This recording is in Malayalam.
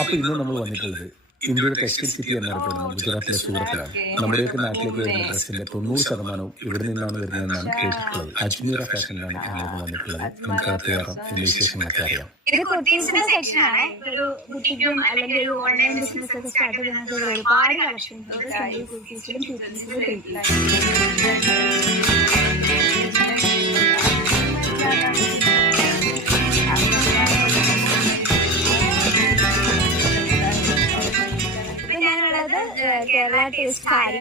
അപ്പോൾ ഇന്ന് നമ്മൾ വന്നിട്ടുള്ളത് ഇന്ത്യയുടെ ടെക്സ്റ്റൈൽ സിറ്റി എന്നറിയപ്പെടുന്ന ഗുജറാത്തിലെ സൂറത്തിലാണ്. നമ്മുടെയൊക്കെ നാട്ടിലേക്ക് വരുന്ന ഡ്രസ്സിന്റെ 90% ഇവിടെ നിന്നാണ് വരുന്നതെന്നാണ് കേട്ടിട്ടുള്ളത്. അജ്മീറ ഫാഷനിലാണ് ഞങ്ങൾ വന്നിട്ടുള്ളത്. നമുക്ക് അകത്ത് കയറാം, ഇതിന്റെ വിശേഷങ്ങളൊക്കെ അറിയാം. ഇത് കുർത്തീസിന്റെ സെക്ഷനാണ്. ഒരു ബുട്ടിക്കും അല്ലെങ്കിൽ ഒരു ഓൺലൈൻ ബിസിനസ് ഒക്കെ സ്റ്റാർട്ട് ചെയ്യുന്നത് ഒരുപാട് കളക്ഷൻസ് ഉണ്ട്. സാരി കുർത്തീസിലും കുർത്തീസിലും കിട്ടില്ല. കേരള ടേസ്റ്റ് സാരി